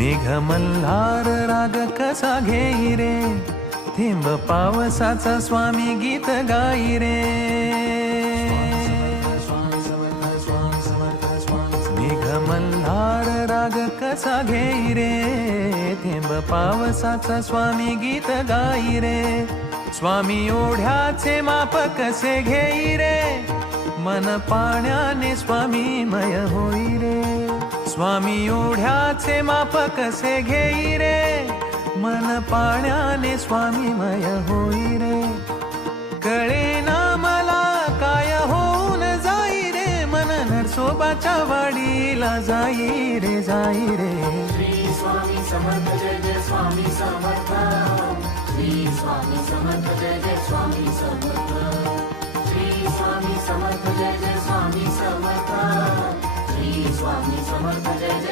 मेघ मल्हार राग कसा घेई रे, थेंब पावसाचा स्वामी गीत गाई रे. मेघ मल्हार राग कसा घेई रे, थेंब पावसाचा स्वामी गीत गाई रे. स्वामी ओढ्याचे माप कसे घेई रे, मन पाण्याने स्वामीमय होई रे. स्वामी ओढ्याचे माप कसे घेई रे, मन पाण्याने स्वामीमय होई रे. कळेना मला काय होऊन जाई रे, मन नरसोबाच्या वाडीला जाई रे, जाई रे. श्री स्वामी समर्थ जय जय स्वामी समर्थ. श्री स्वामी समर्थ जय जय स्वामी समर्थ. श्री स्वामी समर्थ जय जय स्वामी समर्थ. श्री स्वामी समर्थ जय जय